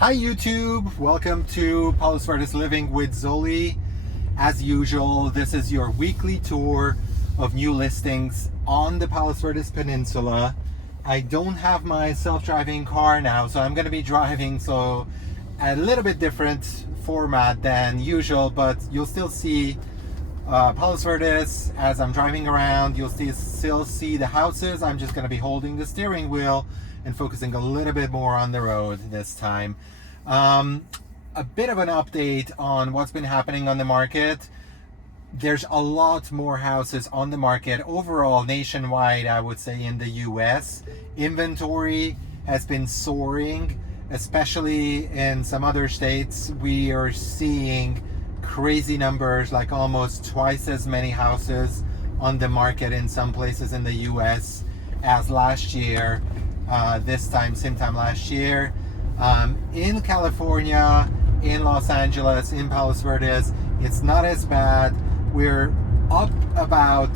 Hi YouTube, welcome to Palos Verdes Living with Zoli. As usual, this is your weekly tour of new listings on the Palos Verdes Peninsula. I don't have my self-driving car now, so I'm going to be driving, so a little bit different format than usual, but you'll still see Palos Verdes as I'm driving around. You'll still see the houses. I'm just going to be holding the steering wheel and focusing a little bit more on the road this time. A bit of an update on what's been happening on the market. There's a lot more houses on the market overall nationwide, I would say, in the US. Inventory has been soaring, especially in some other states. We are seeing crazy numbers, like almost twice as many houses on the market in some places in the US as last year. Same time last year. In California, in Los Angeles, in Palos Verdes, it's not as bad. We're up about,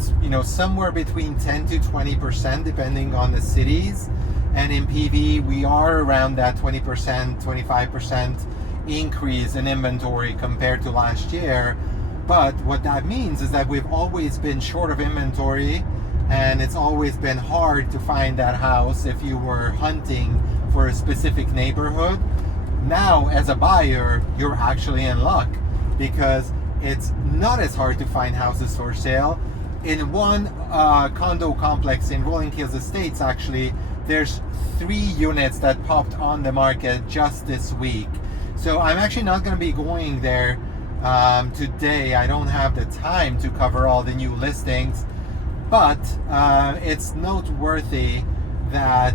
somewhere between 10 to 20% depending on the cities. And in PV, we are around that 20%, 25% increase in inventory compared to last year. But what that means is that we've always been short of inventory, and it's always been hard to find that house if you were hunting for a specific neighborhood. Now, as a buyer, you're actually in luck because it's not as hard to find houses for sale. In one condo complex in Rolling Hills Estates, actually, there's 3 units that popped on the market just this week. So I'm actually not going to be going there today. I don't have the time to cover all the new listings. But it's noteworthy that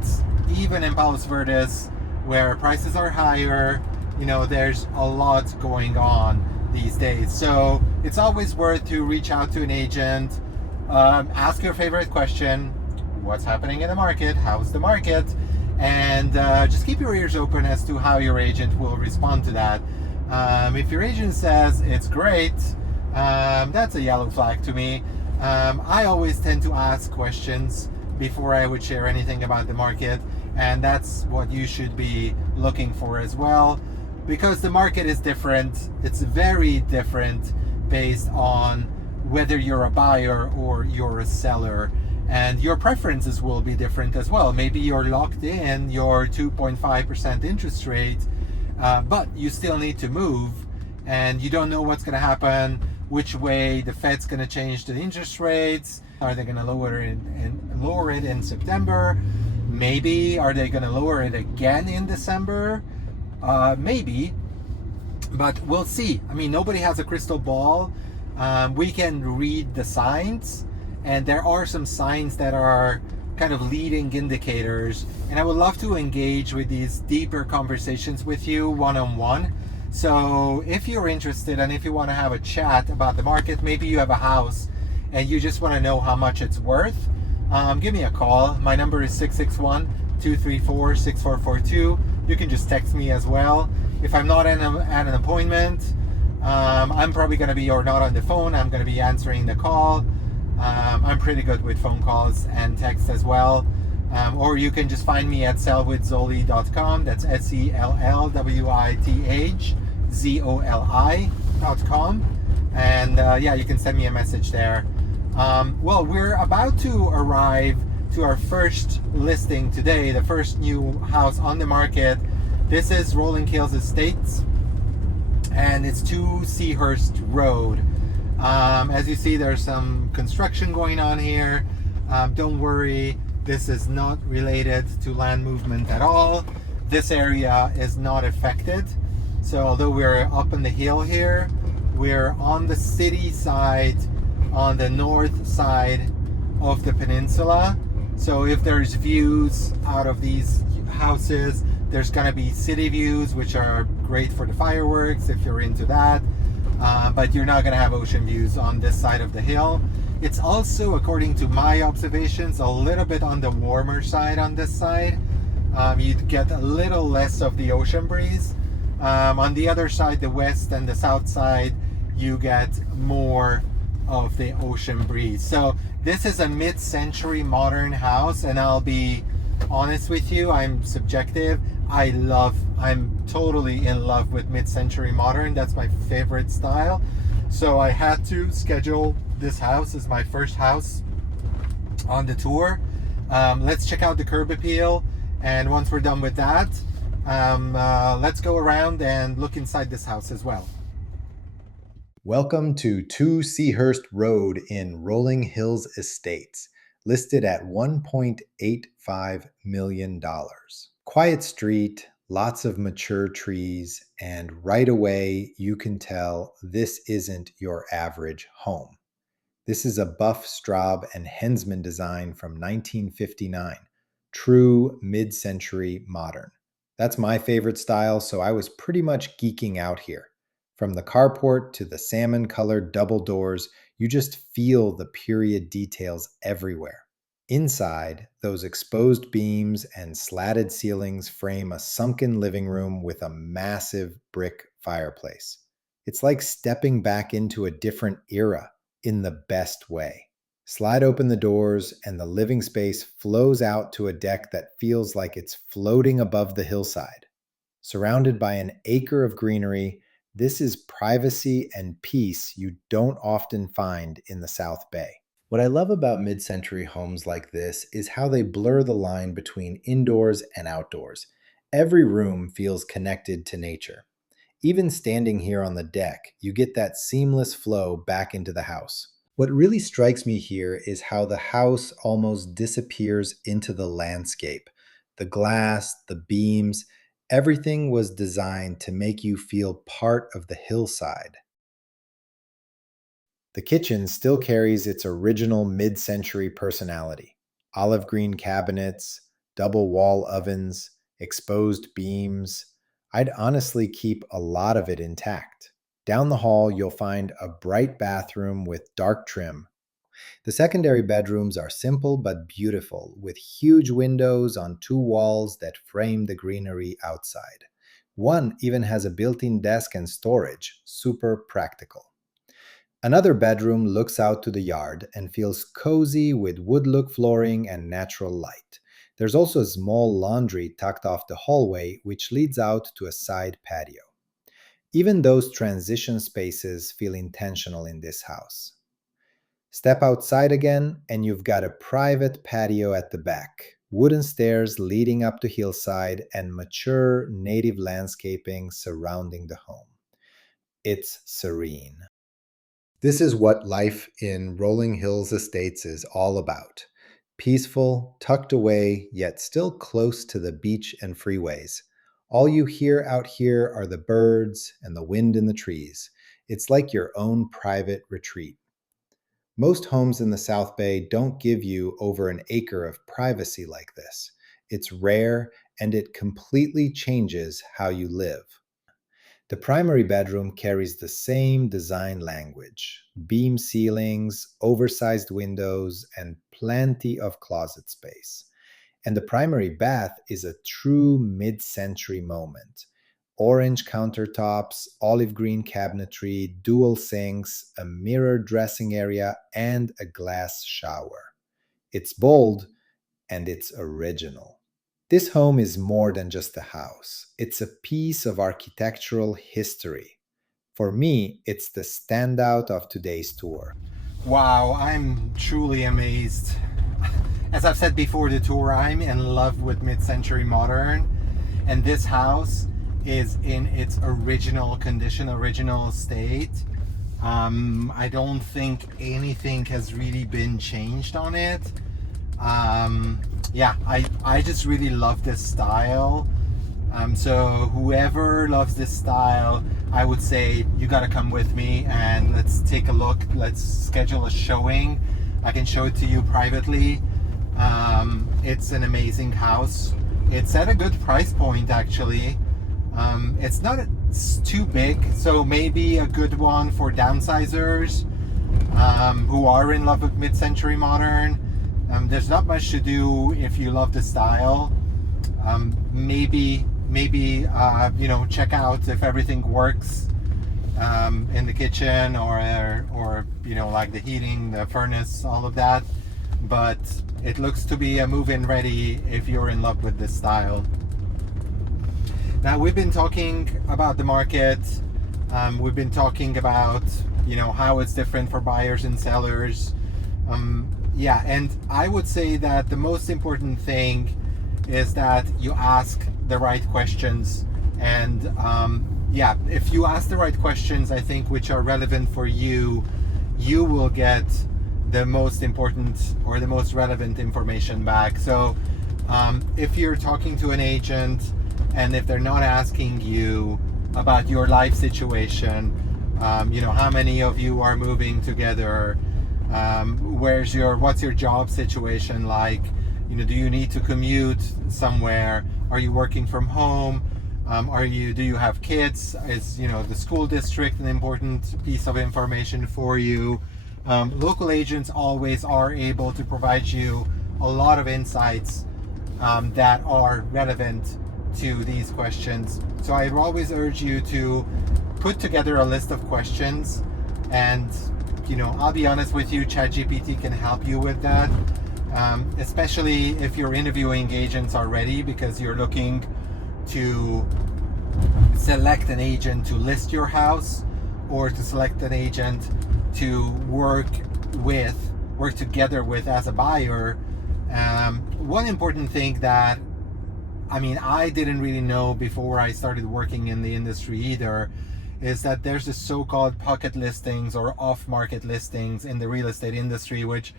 even in Palos Verdes, where prices are higher, there's a lot going on these days. So it's always worth to reach out to an agent, ask your favorite question, what's happening in the market, how's the market, and just keep your ears open as to how your agent will respond to that. If your agent says it's great, that's a yellow flag to me. I always tend to ask questions before I would share anything about the market, and that's what you should be looking for as well, because the market is different. It's very different based on whether you're a buyer or you're a seller, and your preferences will be different as well. Maybe you're locked in your 2.5% interest rate, but you still need to move, and you don't know what's going to happen, which way the Fed's going to change the interest rates. Are they going to lower it in September? Maybe. Are they going to lower it again in December? Maybe, but we'll see. I mean, nobody has a crystal ball. We can read the signs, and there are some signs that are kind of leading indicators, and I would love to engage with these deeper conversations with you one-on-one. So if you're interested and if you want to have a chat about the market, maybe you have a house and you just want to know how much it's worth, give me a call. My number is 661-234-6442. You can just text me as well. If I'm not at an appointment, I'm probably going to be or not on the phone. I'm going to be answering the call. I'm pretty good with phone calls and text as well. Or you can just find me at sellwithzoli.com. That's sellwithzoli.com. And you can send me a message there. Well, we're about to arrive to our first listing today, the first new house on the market. This is Rolling Hills Estates, and it's 2 Seahurst Rd. As you see, there's some construction going on here. Don't worry. This is not related to land movement at all. This area is not affected. So although we're up on the hill here, we're on the city side, on the north side of the peninsula. So if there's views out of these houses, there's gonna be city views, which are great for the fireworks if you're into that. But you're not gonna have ocean views on this side of the hill. It's also, according to my observations, a little bit on the warmer side on this side. You'd get a little less of the ocean breeze. On the other side, the west and the south side, you get more of the ocean breeze. So this is a mid-century modern house, and I'll be honest with you, I'm subjective. I'm totally in love with mid-century modern. That's my favorite style. So I had to schedule this house as my first house on the tour. Let's check out the curb appeal, and once we're done with that, let's go around and look inside this house as well. Welcome to 2 Seahurst Road in Rolling Hills Estates, listed at $1.85 million. Quiet street, lots of mature trees, and right away you can tell this isn't your average home. This is a Buff Straub and Hensman design from 1959, true mid-century modern. That's my favorite style, so I was pretty much geeking out here. From the carport to the salmon-colored double doors, you just feel the period details everywhere. Inside, those exposed beams and slatted ceilings frame a sunken living room with a massive brick fireplace. It's like stepping back into a different era in the best way. Slide open the doors and the living space flows out to a deck that feels like it's floating above the hillside. Surrounded by an acre of greenery, this is privacy and peace you don't often find in the South Bay. What I love about mid-century homes like this is how they blur the line between indoors and outdoors. Every room feels connected to nature. Even standing here on the deck, you get that seamless flow back into the house. What really strikes me here is how the house almost disappears into the landscape. The glass, the beams, everything was designed to make you feel part of the hillside. The kitchen still carries its original mid-century personality. Olive green cabinets, double wall ovens, exposed beams. I'd honestly keep a lot of it intact. Down the hall, you'll find a bright bathroom with dark trim. The secondary bedrooms are simple but beautiful, with huge windows on 2 walls that frame the greenery outside. One even has a built-in desk and storage, super practical. Another bedroom looks out to the yard and feels cozy with wood-look flooring and natural light. There's also a small laundry tucked off the hallway, which leads out to a side patio. Even those transition spaces feel intentional in this house. Step outside again, and you've got a private patio at the back, wooden stairs leading up to hillside, and mature native landscaping surrounding the home. It's serene. This is what life in Rolling Hills Estates is all about. Peaceful, tucked away, yet still close to the beach and freeways. All you hear out here are the birds and the wind in the trees. It's like your own private retreat. Most homes in the South Bay don't give you over an acre of privacy like this. It's rare, and it completely changes how you live. The primary bedroom carries the same design language: beam ceilings, oversized windows, and plenty of closet space. And the primary bath is a true mid-century moment. Orange countertops, olive green cabinetry, dual sinks, a mirror dressing area, and a glass shower. It's bold, and it's original. This home is more than just a house. It's a piece of architectural history. For me, it's the standout of today's tour. Wow, I'm truly amazed. As I've said before the tour, I'm in love with mid-century modern, and this house is in its original condition, original state. I don't think anything has really been changed on it. Yeah, I just really love this style. So whoever loves this style, I would say you gotta come with me and let's take a look. Let's schedule a showing. I can show it to you privately. It's an amazing house. It's at a good price point, actually. It's not too big, so maybe a good one for downsizers who are in love with mid-century modern. There's not much to do if you love the style. Maybe check out if everything works in the kitchen or like the heating, the furnace, all of that. But it looks to be a move-in ready if you're in love with this style. Now, we've been talking about the market. We've been talking about, how it's different for buyers and sellers. And I would say that the most important thing is that you ask the right questions. And if you ask the right questions, I think, which are relevant for you, you will get the most important or the most relevant information back. So if you're talking to an agent and if they're not asking you about your life situation, how many of you are moving together, what's your job situation like, do you need to commute somewhere, are you working from home, do you have kids, is the school district an important piece of information for you. Local agents always are able to provide you a lot of insights that are relevant to these questions. So I always urge you to put together a list of questions, and I'll be honest with you, ChatGPT can help you with that, especially if you're interviewing agents already, because you're looking to select an agent to list your house or to select an agent to work together with as a buyer. One important thing that I didn't really know before I started working in the industry either is that there's the so-called pocket listings or off-market listings in the real estate industry, which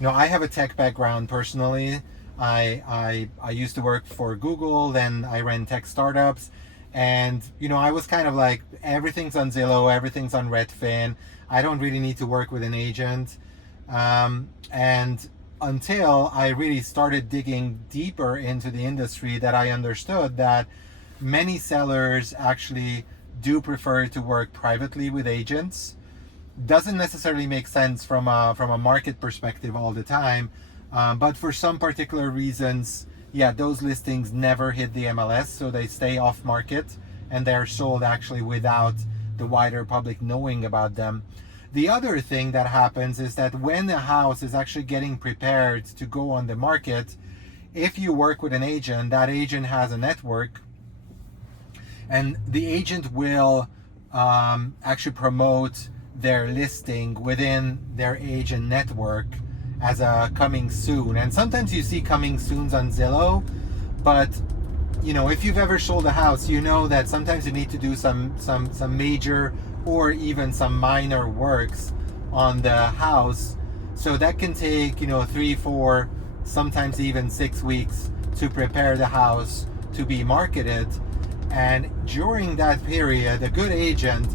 I have a tech background personally. I used to work for Google, then I ran tech startups, and I was kind of like, everything's on Zillow, everything's on Redfin, I don't really need to work with an agent. And until I really started digging deeper into the industry, that I understood that many sellers actually do prefer to work privately with agents. Doesn't necessarily make sense from a market perspective all the time, but for some particular reasons, those listings never hit the MLS, so they stay off market and they're sold actually without the wider public knowing about them. The other thing that happens is that when a house is actually getting prepared to go on the market, if you work with an agent, that agent has a network, and the agent will actually promote their listing within their agent network as a coming soon. And sometimes you see coming soons on Zillow, but if you've ever sold a house, that sometimes you need to do some major or even some minor works on the house. So that can take 3, 4, sometimes even 6 weeks to prepare the house to be marketed. And during that period, a good agent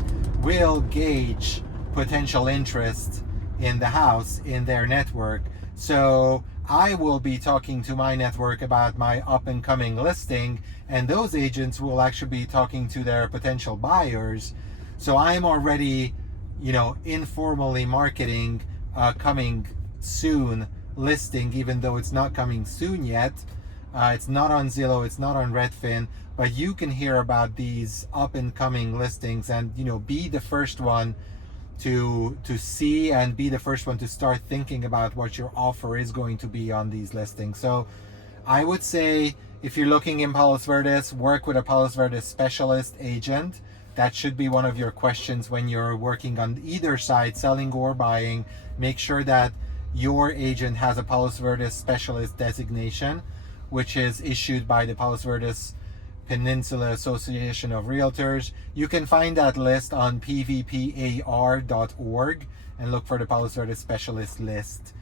will gauge potential interest in the house in their network. So I will be talking to my network about my up and coming listing, and those agents will actually be talking to their potential buyers. So I'm already, informally marketing coming soon listing, even though it's not coming soon yet. It's not on Zillow, it's not on Redfin, but you can hear about these up and coming listings and, be the first one to see and be the first one to start thinking about what your offer is going to be on these listings. So I would say, if you're looking in Palos Verdes, work with a Palos Verdes specialist agent. That should be one of your questions when you're working on either side, selling or buying. Make sure that your agent has a Palos Verdes specialist designation, which is issued by the Palos Verdes Peninsula Association of Realtors. You can find that list on pvpar.org and look for the Palos Verdes specialist list.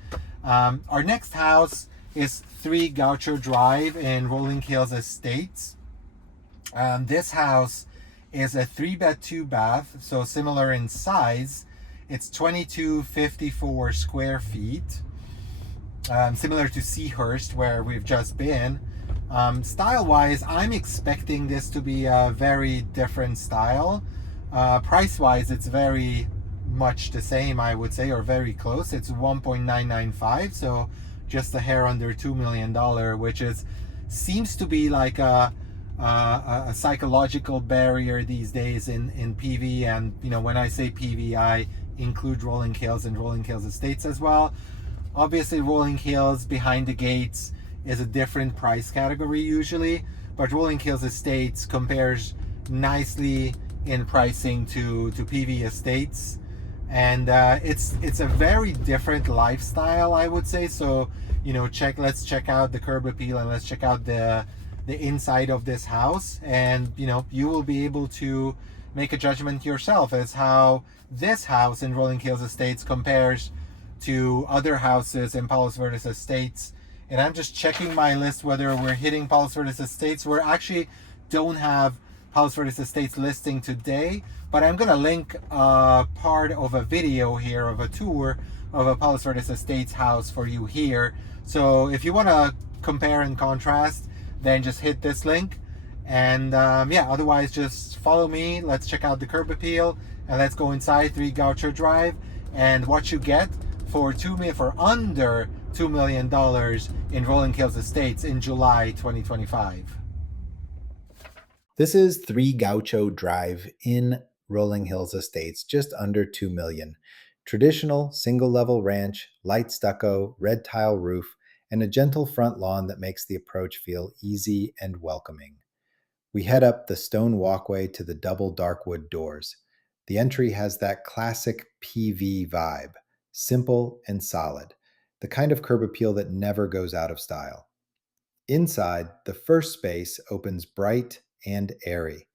Our next house is 3 Gaucho Drive in Rolling Hills Estates. This house is a 3-bed, 2-bath, so similar in size. It's 2254 square feet, similar to Seahurst, where we've just been. Style-wise, I'm expecting this to be a very different style. Price-wise, it's very much the same, I would say, or very close. It's 1.995, so just a hair under $2 million, which seems to be like a psychological barrier these days in PV. And when I say PV, I include Rolling Hills and Rolling Hills Estates as well. Obviously, Rolling Hills behind the gates is a different price category usually, but Rolling Hills Estates compares nicely in pricing to PV Estates, and it's a very different lifestyle, I would say. So let's check out the curb appeal, and let's check out the inside of this house, and you will be able to make a judgment yourself as how this house in Rolling Hills Estates compares to other houses in Palos Verdes Estates. And I'm just checking my list whether we're hitting Palos Verdes Estates. We actually don't have Palos Verdes Estates listing today, but I'm gonna link part of a video here of a tour of a Palos Verdes Estates house for you here. So if you want to compare and contrast, then just hit this link. And otherwise just follow me. Let's check out the curb appeal, and let's go inside 3 Gaucho Drive and what you get for under $2 million in Rolling Hills Estates in July 2025. This is 3 Gaucho Drive in Rolling Hills Estates, just under $2 million. Traditional single-level ranch, light stucco, red tile roof, and a gentle front lawn that makes the approach feel easy and welcoming. We head up the stone walkway to the double dark wood doors. The entry has that classic PV vibe, simple and solid, the kind of curb appeal that never goes out of style. Inside, the first space opens bright and airy.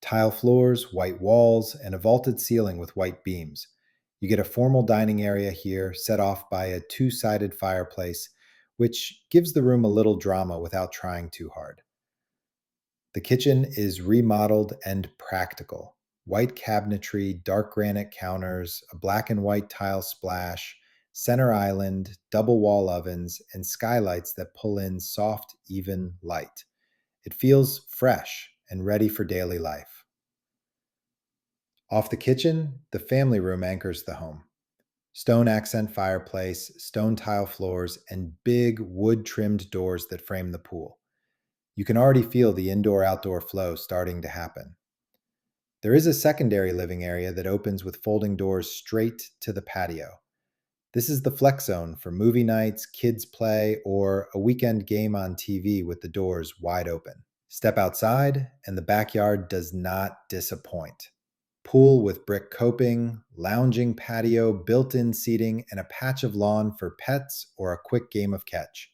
Tile floors, white walls, and a vaulted ceiling with white beams. You get a formal dining area here, set off by a 2-sided fireplace, which gives the room a little drama without trying too hard. The kitchen is remodeled and practical. White cabinetry, dark granite counters, a black and white tile splash, center island, double wall ovens, and skylights that pull in soft, even light. It feels fresh and ready for daily life. Off the kitchen, the family room anchors the home. Stone accent fireplace, stone tile floors, and big wood-trimmed doors that frame the pool. You can already feel the indoor-outdoor flow starting to happen. There is a secondary living area that opens with folding doors straight to the patio. This is the flex zone for movie nights, kids play, or a weekend game on TV with the doors wide open. Step outside, and the backyard does not disappoint. Pool with brick coping, lounging patio, built-in seating, and a patch of lawn for pets or a quick game of catch.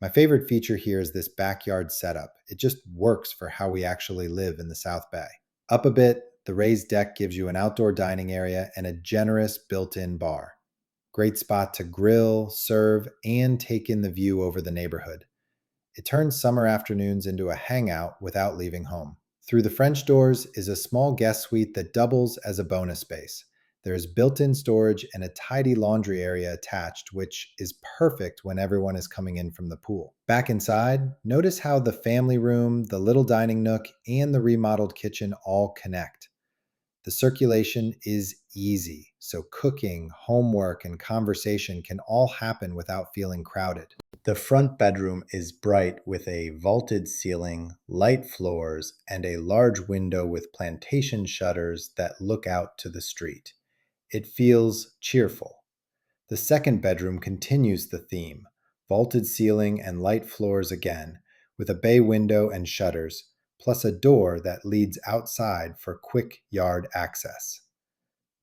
My favorite feature here is this backyard setup. It just works for how we actually live in the South Bay. Up a bit, the raised deck gives you an outdoor dining area and a generous built-in bar. Great spot to grill, serve, and take in the view over the neighborhood. It turns summer afternoons into a hangout without leaving home. Through the French doors is a small guest suite that doubles as a bonus space. There is built-in storage and a tidy laundry area attached, which is perfect when everyone is coming in from the pool. Back inside, notice how the family room, the little dining nook, and the remodeled kitchen all connect. The circulation is easy, so cooking, homework, and conversation can all happen without feeling crowded. The front bedroom is bright with a vaulted ceiling, light floors, and a large window with plantation shutters that look out to the street. It feels cheerful. The second bedroom continues the theme, vaulted ceiling and light floors again, with a bay window and shutters, plus a door that leads outside for quick yard access.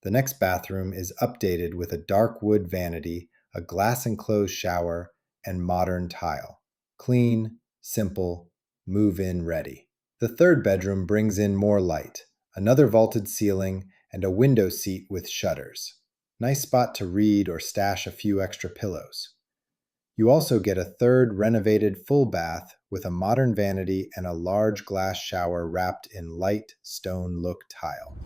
The next bathroom is updated with a dark wood vanity, a glass-enclosed shower, and modern tile. Clean, simple, move-in ready. The third bedroom brings in more light, another vaulted ceiling, and a window seat with shutters. Nice spot to read or stash a few extra pillows. You also get a third renovated full bath with a modern vanity and a large glass shower wrapped in light stone look tile.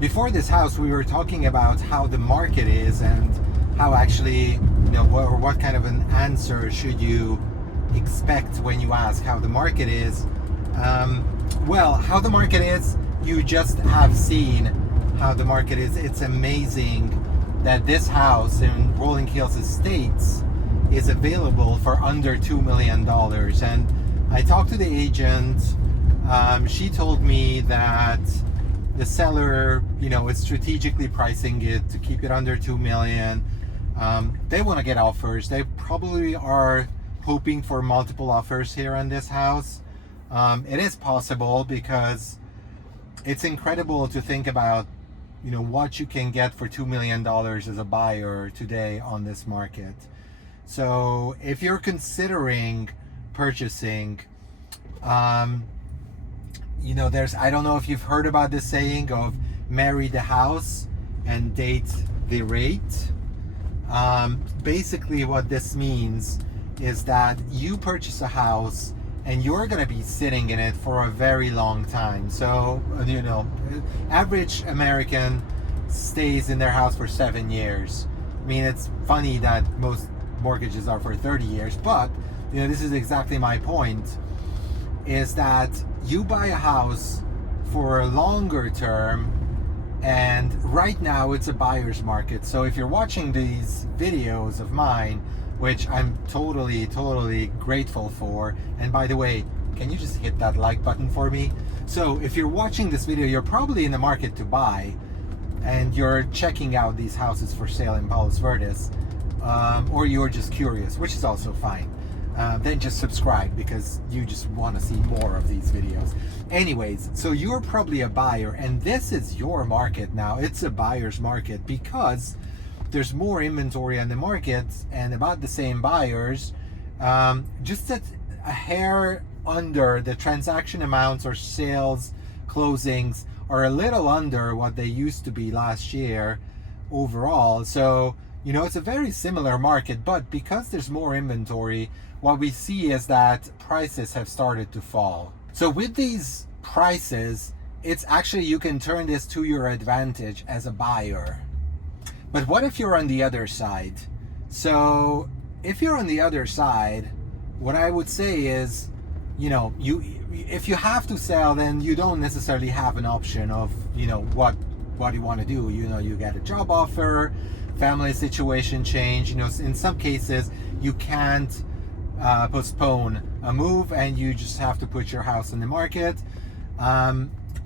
Before this house, we were talking about how the market is and how actually, what kind of an answer should you expect when you ask how the market is. Well, how the market is, you just have seen how the market is. It's amazing that this house in Rolling Hills Estates is available for under $2 million. And I talked to the agent. She told me that the seller, is strategically pricing it to keep it under $2 million. They want to get offers. They probably are hoping for multiple offers here on this house. It is possible because it's incredible to think about, what you can get for $2 million as a buyer today on this market. So if you're considering purchasing, I don't know if you've heard about this saying of marry the house and date the rate. Basically what this means is that you purchase a house and you're going to be sitting in it for a very long time. So, average American stays in their house for 7 years. I mean, it's funny that most mortgages are for 30 years, but, this is exactly my point, is that you buy a house for a longer term, and right now it's a buyer's market. So if you're watching these videos of mine, which I'm totally grateful for, and by the way, can you just hit that like button for me? So if you're watching this video, you're probably in the market to buy, and you're checking out these houses for sale in Palos Verdes, or you're just curious, which is also fine. Then just subscribe because you just want to see more of these videos. Anyways, so you're probably a buyer, and this is your market now. It's a buyer's market because there's more inventory on the market and about the same buyers, just a hair under the transaction amounts or sales closings are a little under what they used to be last year overall. So, it's a very similar market, but because there's more inventory, what we see is that prices have started to fall. So with these prices, it's actually, you can turn this to your advantage as a buyer. But what if you're on the other side? So if you're on the other side, what I would say is, if you have to sell, then you don't necessarily have an option of, what you want to do. You get a job offer, family situation change. In some cases, you can't postpone a move and you just have to put your house on the market.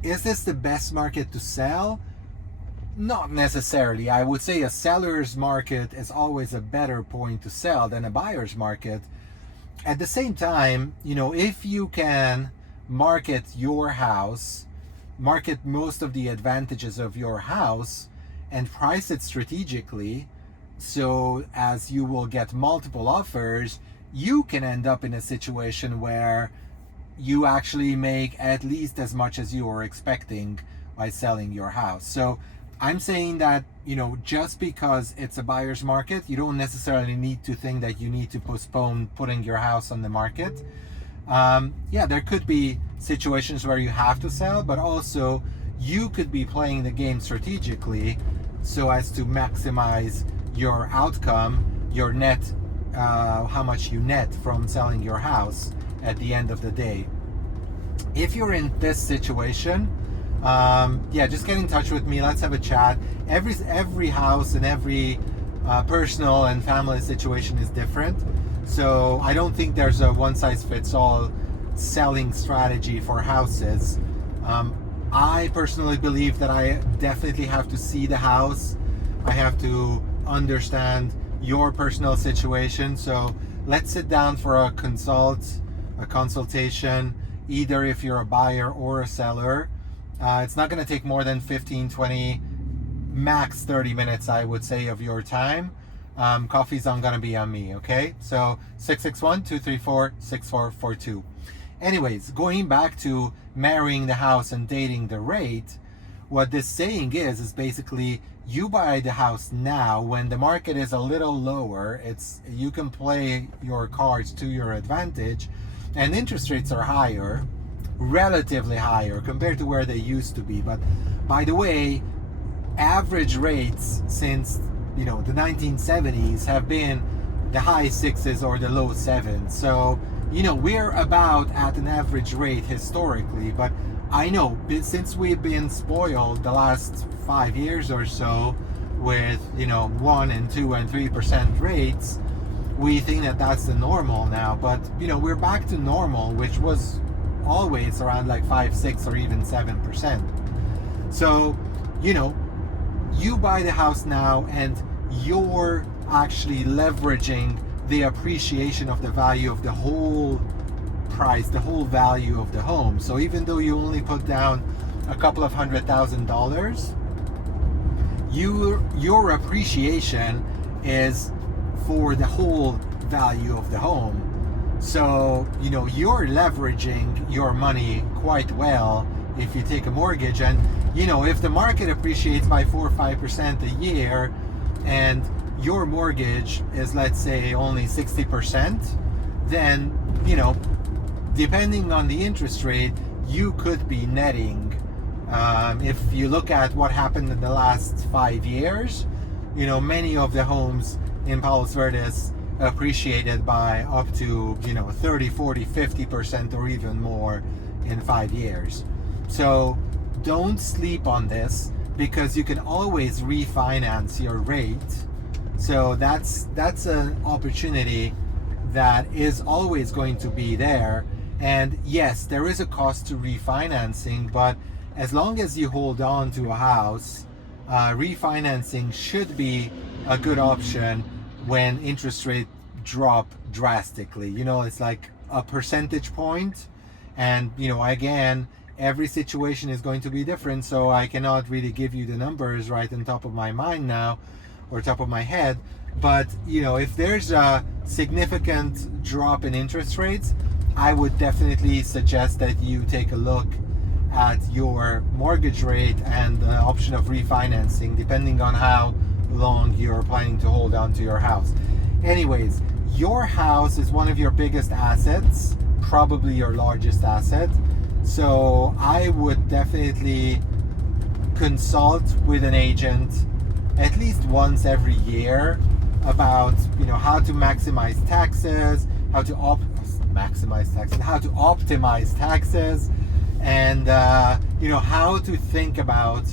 Is this the best market to sell? Not necessarily. I would say a seller's market is always a better point to sell than a buyer's market. At the same time, if you can market your house, market most of the advantages of your house, and price it strategically so as you will get multiple offers, you can end up in a situation where you actually make at least as much as you were expecting by selling your house. So I'm saying that, just because it's a buyer's market, you don't necessarily need to think that you need to postpone putting your house on the market. There could be situations where you have to sell, but also you could be playing the game strategically so as to maximize your outcome, your net, how much you net from selling your house at the end of the day. If you're in this situation, just get in touch with me. Let's have a chat. Every house and every personal and family situation is different. So I don't think there's a one-size-fits-all selling strategy for houses. I personally believe that I definitely have to see the house. I have to understand your personal situation. So let's sit down for a consultation, either if you're a buyer or a seller. It's not going to take more than 15, 20, max 30 minutes, I would say, of your time. Coffee's going to be on me, okay? So 661-234-6442. Anyways, going back to marrying the house and dating the rate, what this saying is basically you buy the house now when the market is a little lower. You can play your cards to your advantage, and interest rates are higher, relatively higher compared to where they used to be. But by the way, average rates since the 1970s have been the high 6s or the low 7s. So we're about at an average rate historically, but I know since we've been spoiled the last 5 years or so with 1 and 2 and 3% rates, we think that that's the normal now. But we're back to normal, which was always around like 5, 6 or even 7%. So you buy the house now and you're actually leveraging the appreciation of the value of the whole price, the whole value of the home. So even though you only put down a couple of $100,000, your appreciation is for the whole value of the home. So you're leveraging your money quite well if you take a mortgage. And if the market appreciates by 4 or 5% a year and your mortgage is, let's say, only 60%, then depending on the interest rate, you could be netting. If you look at what happened in the last 5 years, many of the homes in Palos Verdes appreciated by up to 30, 40, 50% or even more in 5 years. So don't sleep on this, because you can always refinance your rate. So that's an opportunity that is always going to be there. And yes, there is a cost to refinancing, but as long as you hold on to a house, refinancing should be a good option when interest rates drop drastically. It's like a percentage point, and again, every situation is going to be different, so I cannot really give you the numbers right on top of my mind now, or top of my head. But if there's a significant drop in interest rates, I would definitely suggest that you take a look at your mortgage rate and the option of refinancing, depending on how long you're planning to hold on to your house. Anyways, your house is one of your biggest assets, probably your largest asset. So I would definitely consult with an agent at least once every year about how to maximize taxes, how to optimize taxes, and how to think about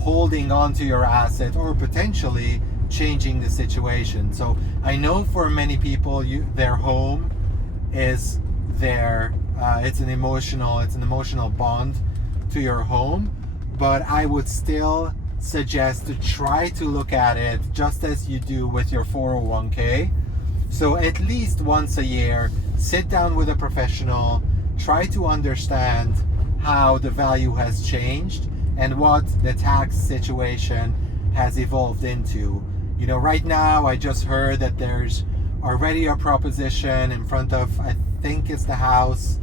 holding on to your asset or potentially changing the situation. So I know for many people, their home is their it's an emotional bond to your home, but I would still suggest to try to look at it just as you do with your 401k. So at least once a year, sit down with a professional, try to understand how the value has changed and what the tax situation has evolved into. Right now I just heard that there's already a proposition in front of, I think it's the House,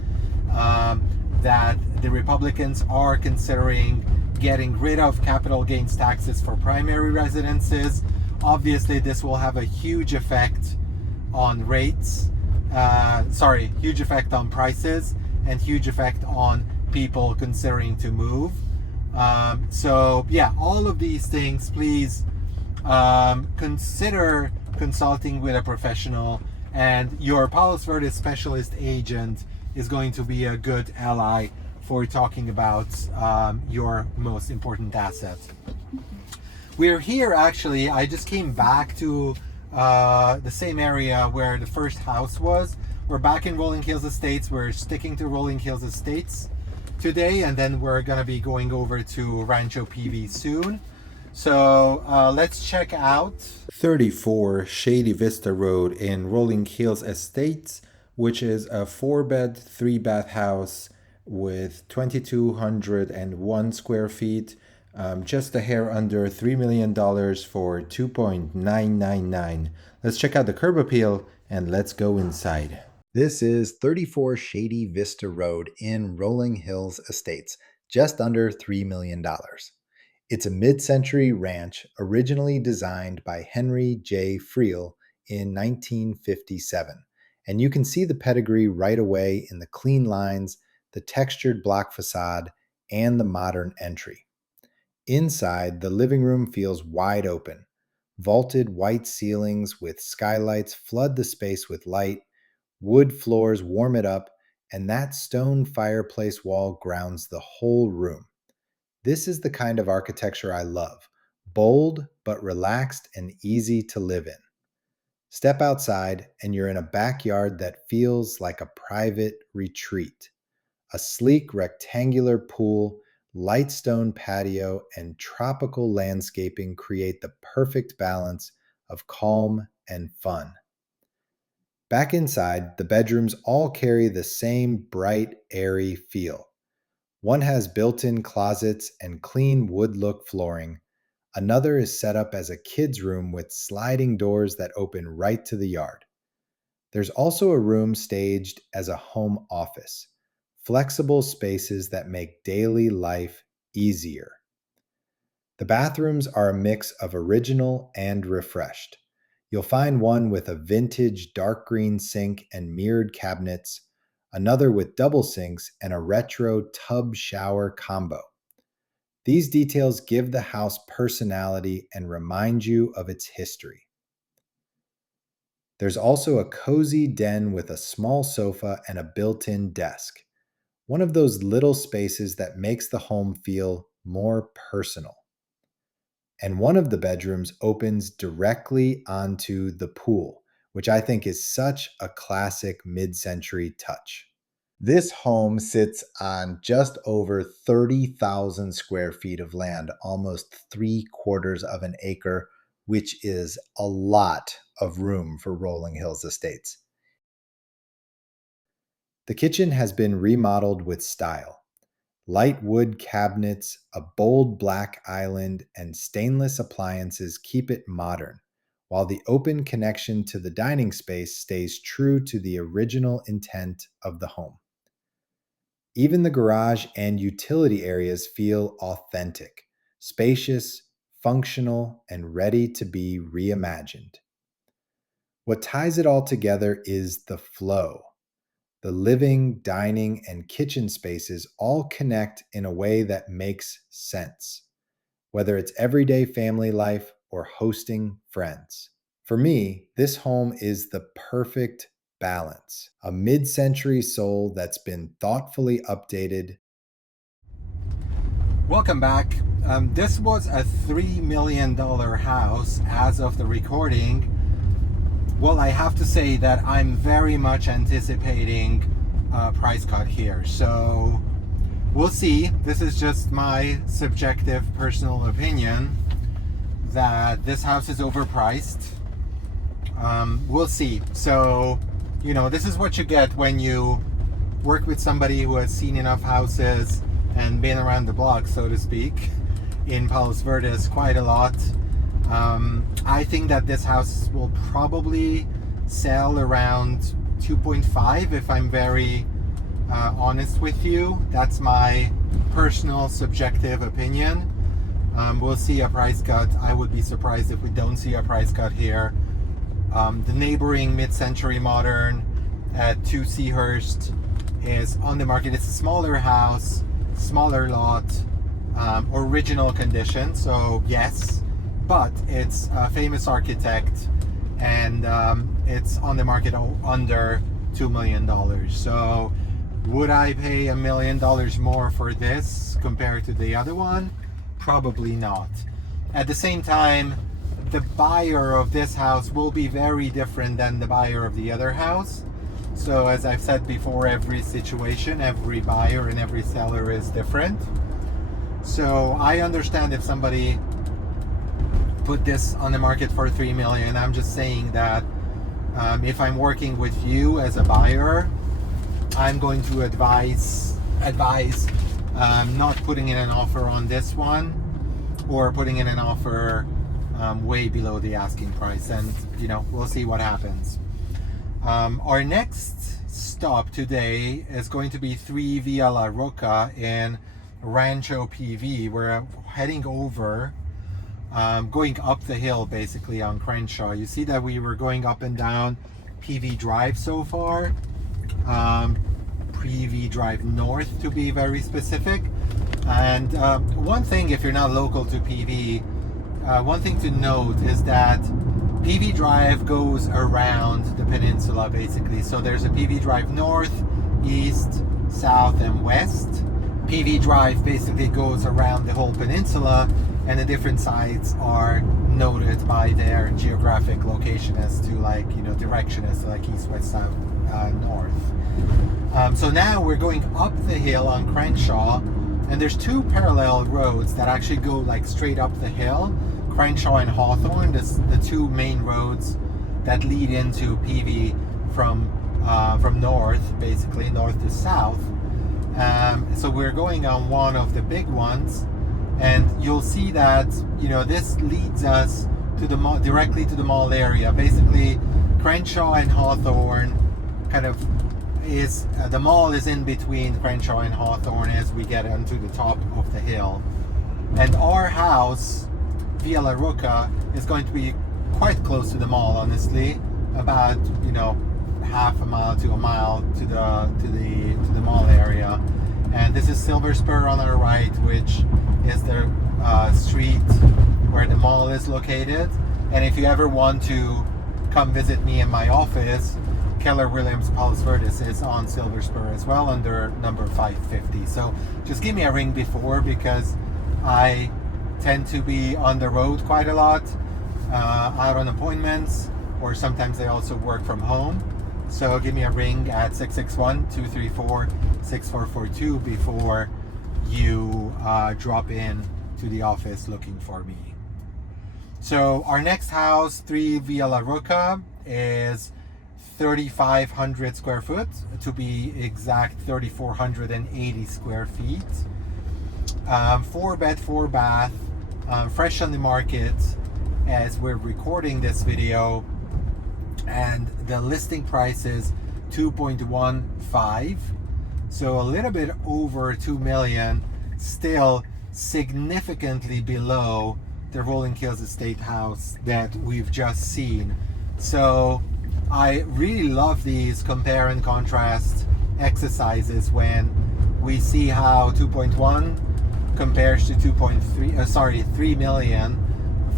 that the Republicans are considering getting rid of capital gains taxes for primary residences. Obviously, this will have a huge effect on rates, huge effect on prices, and huge effect on people considering to move. So yeah, all of these things, please consider consulting with a professional, and your Palos Verdes specialist agent is going to be a good ally for talking about your most important asset. We're here, actually, I just came back to the same area where the first house was. We're back in Rolling Hills Estates. We're sticking to Rolling Hills Estates today, and then we're gonna be going over to Rancho PV soon. So let's check out 34 Shady Vista Road in Rolling Hills Estates, which is a 4-bed, 3-bath house with 2,201 square feet, just a hair under $3 million for $2.999. Let's check out the curb appeal and let's go inside. This is 34 Shady Vista Road in Rolling Hills Estates, just under $3 million. It's a mid-century ranch originally designed by Henry J. Friel in 1957, and you can see the pedigree right away in the clean lines, the textured block facade, and the modern entry. Inside, the living room feels wide open. Vaulted white ceilings with skylights flood the space with light, wood floors warm it up, and that stone fireplace wall grounds the whole room. This is the kind of architecture I love, bold but relaxed and easy to live in. Step outside and you're in a backyard that feels like a private retreat. A sleek rectangular pool, light stone patio, and tropical landscaping create the perfect balance of calm and fun. Back inside, the bedrooms all carry the same bright, airy feel. One has built-in closets and clean wood-look flooring. Another is set up as a kid's room with sliding doors that open right to the yard. There's also a room staged as a home office, flexible spaces that make daily life easier. The bathrooms are a mix of original and refreshed. You'll find one with a vintage dark green sink and mirrored cabinets, another with double sinks and a retro tub shower combo. These details give the house personality and remind you of its history. There's also a cozy den with a small sofa and a built-in desk, one of those little spaces that makes the home feel more personal. And one of the bedrooms opens directly onto the pool, which I think is such a classic mid-century touch. This home sits on just over 30,000 square feet of land, almost 3/4 of an acre, which is a lot of room for Rolling Hills Estates. The kitchen has been remodeled with style. Light wood cabinets, a bold black island, and stainless appliances keep it modern, while the open connection to the dining space stays true to the original intent of the home. Even the garage and utility areas feel authentic, spacious, functional, and ready to be reimagined. What ties it all together is the flow. The living, dining, and kitchen spaces all connect in a way that makes sense, whether it's everyday family life or hosting friends. For me, this home is the perfect balance, a mid-century soul that's been thoughtfully updated. Welcome back. This was a $3 million house as of the recording. Well, I have to say that I'm very much anticipating a price cut here. So we'll see. This is just my subjective personal opinion that this house is overpriced. We'll see. So, this is what you get when you work with somebody who has seen enough houses and been around the block, so to speak, in Palos Verdes quite a lot. I think that this house will probably sell around 2.5 if I'm very honest with you. That's my personal subjective opinion. We'll see a price cut. I would be surprised if we don't see a price cut here. The neighboring mid-century modern at 2 Seahurst is on the market. It's a smaller house, smaller lot, original condition, so yes, but it's a famous architect, and it's on the market under $2 million. So would I pay $1 million more for this compared to the other one? Probably not. At the same time, the buyer of this house will be very different than the buyer of the other house. So as I've said before, every situation, every buyer and every seller is different. So I understand if somebody put this on the market for $3 million. I'm just saying that if I'm working with you as a buyer, I'm going to advise not putting in an offer on this one, or putting in an offer way below the asking price, and we'll see what happens. Our next stop today is going to be 3 Via La Rocca in Rancho PV. We're heading over, going up the hill basically on Crenshaw. You see that we were going up and down PV Drive so far. PV Drive North to be very specific. And one thing, if you're not local to PV, one thing to note is that PV Drive goes around the peninsula basically. So there's a PV Drive North, East, South, and West. PV Drive basically goes around the whole peninsula, and the different sites are noted by their geographic location as to direction as to east, west, south, north. So now we're going up the hill on Crenshaw, and there's two parallel roads that actually go straight up the hill. Crenshaw and Hawthorne, the two main roads that lead into PV from north, basically north to south. So we're going on one of the big ones, and you'll see that this leads us to the mall, directly to the mall area. Basically, Crenshaw and Hawthorne kind of is the mall is in between Crenshaw and Hawthorne as we get onto the top of the hill. And our house, Via La Rocca, is going to be quite close to the mall, honestly, about half a mile to a mile to the mall area. And this is Silver Spur on our right, which is the street where the mall is located. And if you ever want to come visit me in my office, Keller Williams Palos Verdes is on Silver Spur as well, under number 550. So just give me a ring before, because I tend to be on the road quite a lot, out on appointments, or sometimes I also work from home. So give me a ring at 661-234-6442 before you drop in to the office looking for me. So our next house, 3 Via La Rocca, is 3,500 square foot, to be exact 3,480 square feet. 4 bed, 4 bath, fresh on the market as we're recording this video, and the listing price is 2.15, so a little bit over 2 million, still significantly below the Rolling Hills Estate house that we've just seen. So I really love these compare and contrast exercises when we see how 2.1 compares to 3 million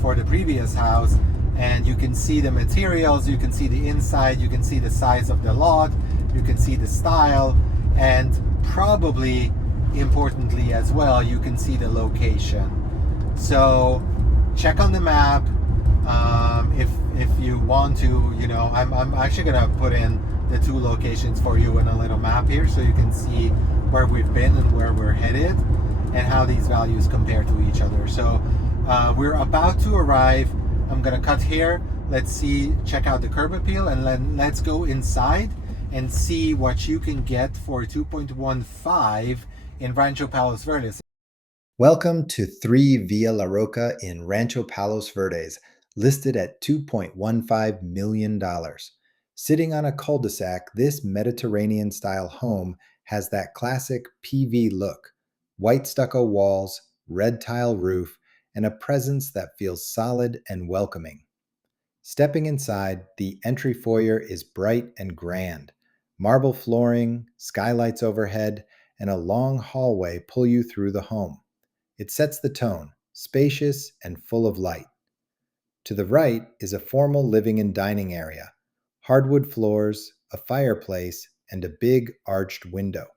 for the previous house, and you can see the materials, you can see the inside, you can see the size of the lot, you can see the style, and probably importantly as well, you can see the location. So check on the map. If you want to, I'm actually gonna put in the 2 locations for you in a little map here, so you can see where we've been and where we're headed, and how these values compare to each other. So we're about to arrive. I'm gonna cut here. Let's check out the curb appeal, and then let's go inside and see what you can get for 2.15 in Rancho Palos Verdes. Welcome to 3 Via La Rocca in Rancho Palos Verdes, listed at $2.15 million. Sitting on a cul-de-sac, this Mediterranean-style home has that classic PV look: white stucco walls, red tile roof, and a presence that feels solid and welcoming. Stepping inside, the entry foyer is bright and grand. Marble flooring, skylights overhead, and a long hallway pull you through the home. It sets the tone, spacious and full of light. To the right is a formal living and dining area, hardwood floors, a fireplace, and a big arched window.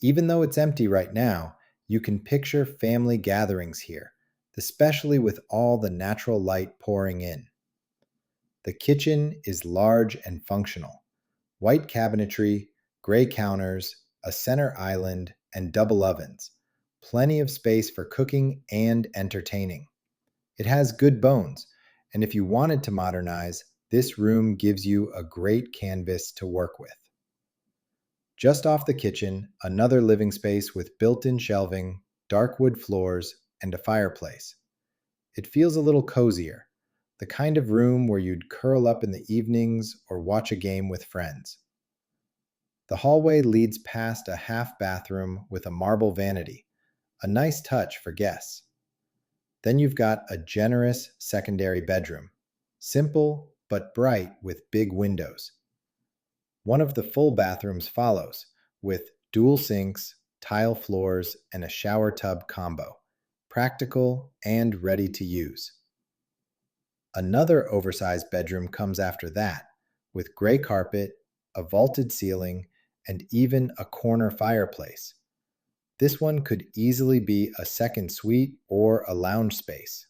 Even though it's empty right now, you can picture family gatherings here, especially with all the natural light pouring in. The kitchen is large and functional. White cabinetry, gray counters, a center island, and double ovens. Plenty of space for cooking and entertaining. It has good bones, and if you wanted to modernize, this room gives you a great canvas to work with. Just off the kitchen, another living space with built-in shelving, dark wood floors, and a fireplace. It feels a little cozier, the kind of room where you'd curl up in the evenings or watch a game with friends. The hallway leads past a half bathroom with a marble vanity, a nice touch for guests. Then you've got a generous secondary bedroom, simple but bright with big windows. One of the full bathrooms follows, with dual sinks, tile floors, and a shower tub combo, practical and ready to use. Another oversized bedroom comes after that, with gray carpet, a vaulted ceiling, and even a corner fireplace. This one could easily be a second suite or a lounge space.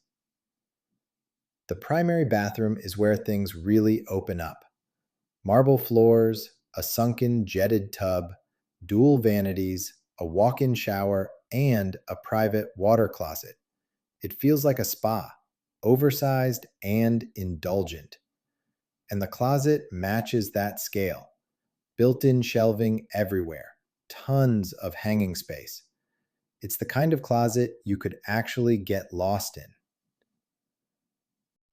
The primary bathroom is where things really open up. Marble floors, a sunken jetted tub, dual vanities, a walk-in shower, and a private water closet. It feels like a spa, oversized and indulgent. And the closet matches that scale. Built-in shelving everywhere, tons of hanging space. It's the kind of closet you could actually get lost in.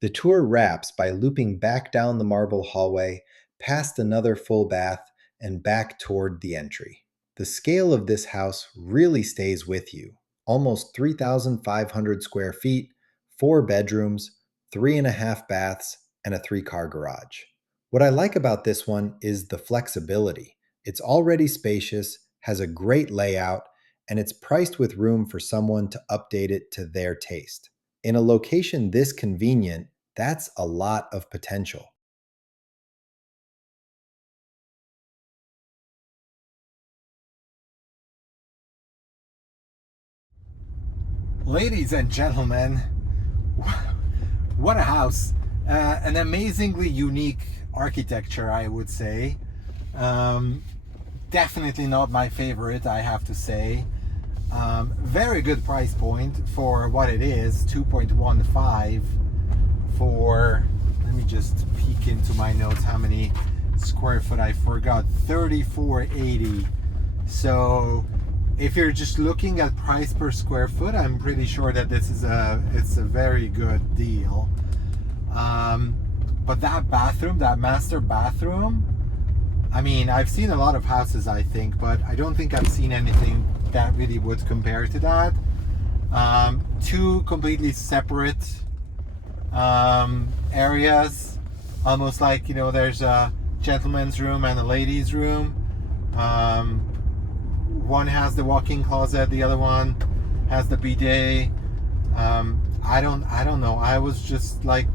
The tour wraps by looping back down the marble hallway, past another full bath, and back toward the entry. The scale of this house really stays with you. Almost 3,500 square feet, 4 bedrooms, 3.5 baths, and a 3-car garage. What I like about this one is the flexibility. It's already spacious, has a great layout, and it's priced with room for someone to update it to their taste. In a location this convenient, that's a lot of potential. Ladies and gentlemen, what a house. An amazingly unique architecture, I would say. Definitely not my favorite, I have to say. Very good price point for what it is, 2.15 for, let me just peek into my notes how many square foot I forgot, 3480. So if you're just looking at price per square foot, I'm pretty sure that it's a very good deal. But that bathroom, that master bathroom, I mean, I've seen a lot of houses, I think, but I don't think I've seen anything that really would compare to that. Two completely separate areas, almost like, you know, there's a gentleman's room and a ladies' room. One has the walk-in closet, the other one has the bidet. I don't know. I was just like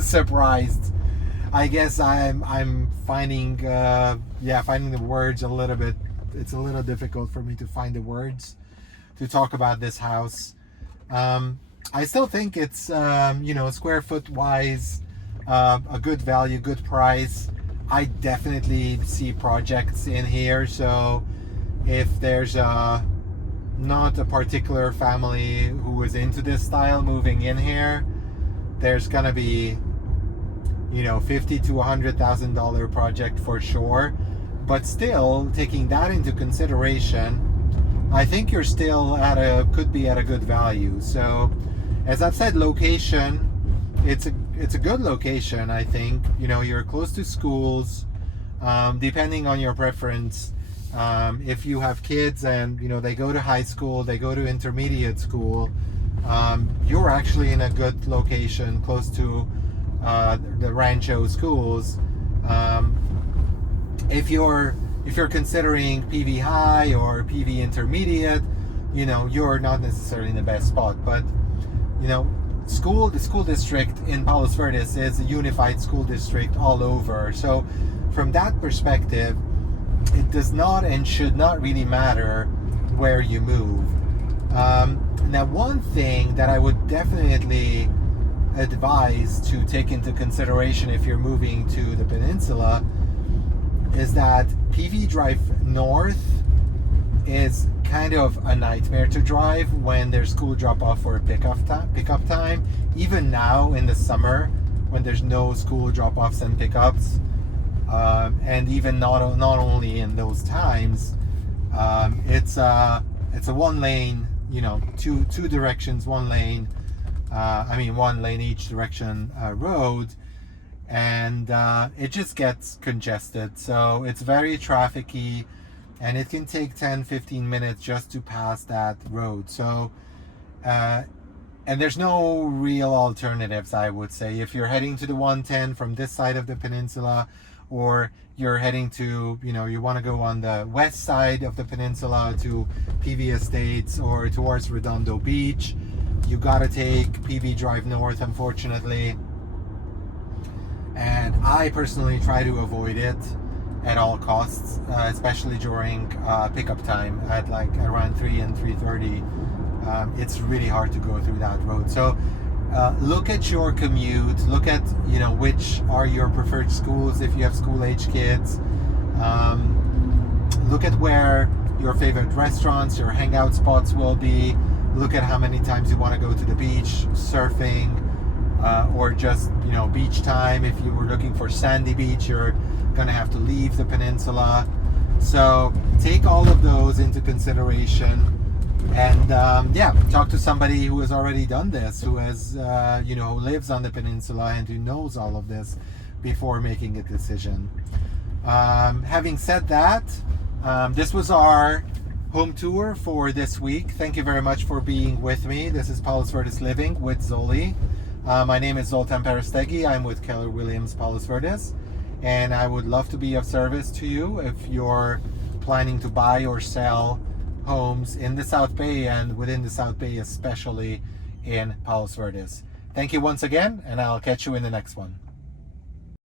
surprised. I guess I'm finding finding the words a little bit. It's a little difficult for me to find the words to talk about this house. I still think it's square foot wise, a good value, good price. I definitely see projects in here. So if there's not a particular family who is into this style moving in here, there's gonna be, you know, $50,000 to $100,000 project for sure. But still, taking that into consideration, I think you're still could be at a good value. So, as I've said, location, it's a good location. I think, you know, you're close to schools, depending on your preference. If you have kids and, you know, they go to high school, they go to intermediate school, you're actually in a good location, close to the Rancho schools. If you're considering PV high or PV intermediate, you know, you're not necessarily in the best spot. But, you know, the school district in Palos Verdes is a unified school district all over. So from that perspective, it does not and should not really matter where you move. Now, one thing that I would definitely advise to take into consideration if you're moving to the peninsula is that PV Drive North is kind of a nightmare to drive when there's school drop-off or pickup time. Even now in the summer when there's no school drop-offs and pickups, and even not only in those times, it's a one lane, you know, two directions, one lane. One lane each direction road, and it just gets congested. So it's very trafficy, and it can take 10-15 minutes just to pass that road. So and there's no real alternatives, I would say. If you're heading to the 110 from this side of the peninsula, or you're heading to, you know, you want to go on the west side of the peninsula to PV Estates or towards Redondo Beach, you gotta take PV Drive North, unfortunately. And I personally try to avoid it at all costs, especially during pickup time at like around 3 and 3:30. It's really hard to go through that road. So look at your commute, look at, you know, which are your preferred schools if you have school age kids. Look at where your favorite restaurants, your hangout spots will be. Look at how many times you want to go to the beach, surfing, or just beach time. If you were looking for sandy beach, you're gonna have to leave the peninsula. So take all of those into consideration, and talk to somebody who has already done this, who has who lives on the peninsula and who knows all of this before making a decision. Having said that, this was our home tour for this week. Thank you very much for being with me. This is Palos Verdes Living with Zoli. My name is Zoltan Peristegi. I'm with Keller Williams Palos Verdes, and I would love to be of service to you if you're planning to buy or sell homes in the South Bay, and within the South Bay, especially in Palos Verdes. Thank you once again, and I'll catch you in the next one.